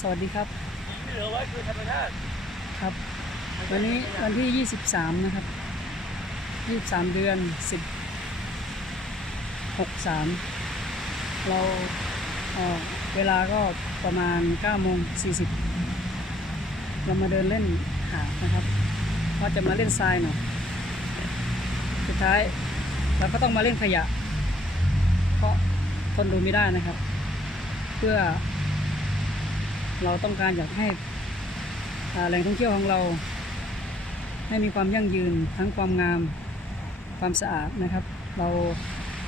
สวัสดีครับที่เหลือไว้คือธรรมชาติครับ วันนี้วันที่ 23 นะครับ 23 เดือน 10 63 เราเอ่อเวลาก็ประมาณ9โมง40 เรามาเดินเล่นหาดนะครับว่าจะมาเล่นทรายหน่อยสุดท้ายเราก็ต้องมาเล่นขยะ เพราะทนดูไม่ได้นะครับ เพื่อ เราต้องการอยากให้แหล่งท่องเที่ยวของเรา ให้มีความยั่งยืนทั้งความงาม ความสะอาดนะครับ เรา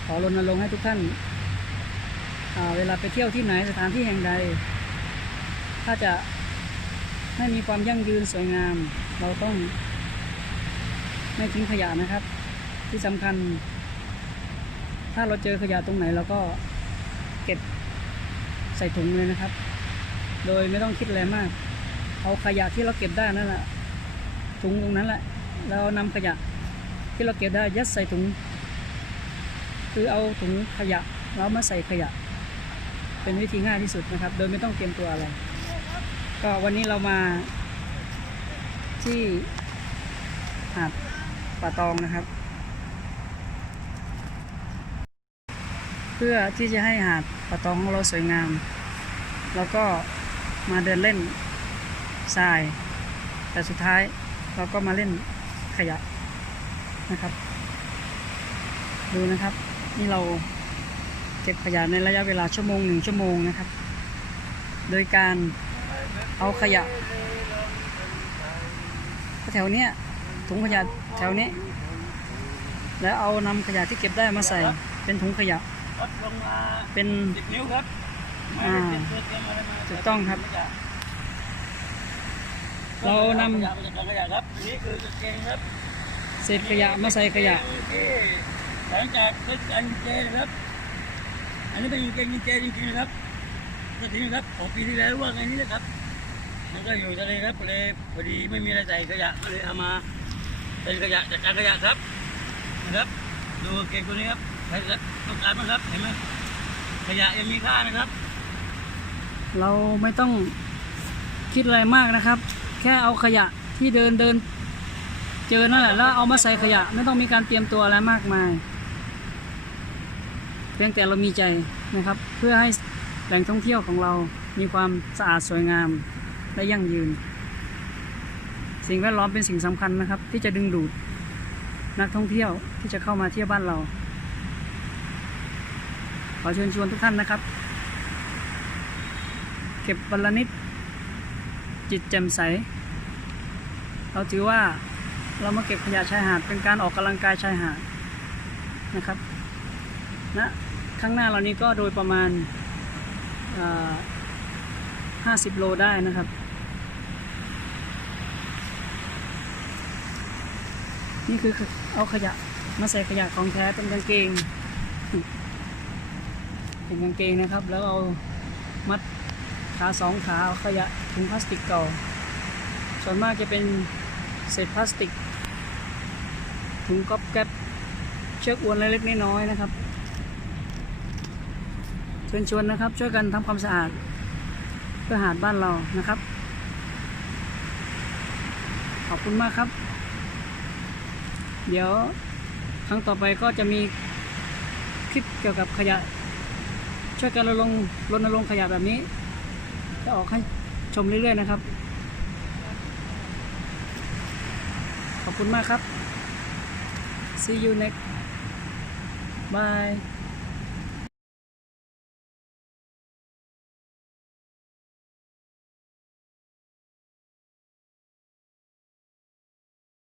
ขอรณรงค์ให้ทุกท่านาเวลาไปเที่ยวที่ไหนสถานที่แห่งใด ถ้าจะให้มีความยั่งยืนสวยงาม เราต้องไม่ทิ้งขยะนะครับ ที่สำคัญ ถ้าเราเจอขยะตรงไหนเราก็เก็บใส่ถุงเลยนะครับ โดยไม่ต้องคิดอะไรมาก เอาขยะที่เราเก็บได้นั่นแหละถุงตรงนั้นแหละแล้วนำขยะที่เราเก็บได้ยัดใส่ถุง คือเอาถุงขยะแล้วมาใส่ขยะ เป็นวิธีง่ายที่สุดนะครับ โดยไม่ต้องเตรียมตัวอะไร ก็วันนี้เรามาที่หาดป่าตองนะครับ เพื่อที่จะให้หาดป่าตองของเราสวยงาม แล้วก็ มาเดินเล่นทราย แต่สุดท้ายเราก็มาเล่นขยะนะครับ ดูนะครับ นี่เราเก็บขยะในระยะเวลาชั่วโมงหนึ่งชั่วโมงนะครับ โดยการเอาขยะแถวเนี้ยถุงขยะแถวนี้ แล้วเอานำขยะที่เก็บได้มาใส่เป็นถุงขยะวัดลงมาเป็นนิ้วครับ อ่าได้เตรียมตัวเตรียมอะไรมาถูกต้องครับ เรานำขยะมาจากกองขยะครับนี่คือกางเกงครับเศษขยะมาใส่ขยะที่หลังจากเลิกการเจนะครับ อันนี้เป็นกางเกงเจจริงๆนะครับก็ทีนี้ครับของปีที่แล้วว่าไงนี่นะครับ มันก็อยู่ทะเลครับเลยพอดีไม่มีอะไรใส่ขยะก็เลยเอามาเป็นขยะจากการขยะครับนะครับ ดูกางเกงตัวนี้ครับใครต้องการไหมครับเห็นไหมขยะยังมีค่านะครับ เราไม่ต้องคิดอะไรมากนะครับ แค่เอาขยะที่เดินเดิน เจอนั่นแหละแล้วเอามาใส่ขยะ ไม่ต้องมีการเตรียมตัวอะไรมากมายเพียงแต่เรามีใจนะครับ เพื่อให้แหล่งท่องเที่ยวของเรามีความสะอาดสวยงามและยั่งยืน สิ่งแวดล้อมเป็นสิ่งสำคัญนะครับ ที่จะดึงดูดนักท่องเที่ยวที่จะเข้ามาเที่ยวบ้านเรา ขอเชิญชวนทุกท่านนะครับ ก็บวันละนิด จิตแจ่มใส เราถือว่าเรามาเก็บขยะชายหาดเป็นการออกกำลังกายชายหาดนะครับนะข้างหน้าเรานี้ก็โดยประมาณห้าสิบโลได้นะครับ นี่คือเอาขยะมาใส่ขยะของแท้เป็นกางเกงเป็นกางเกงนะครับ แล้วเอามัด ขาสองขาขยะถุงพลาสติกเก่า ส่วนมากจะเป็นเศษพลาสติก ถุงก๊อบแก๊บเชือกอวนเล็กๆน้อยๆนะครับ เชิญชวนนะครับช่วยกันทำความสะอาด เพื่อหาดบ้านเรานะครับ ขอบคุณมากครับ เดี๋ยวครั้งต่อไปก็จะมีคลิปเกี่ยวกับขยะช่วยกันรณรงค์รณรงค์ขยะแบบนี้ จะออกให้ชมเรื่อยๆนะครับ ขอบคุณมากครับ see you next bye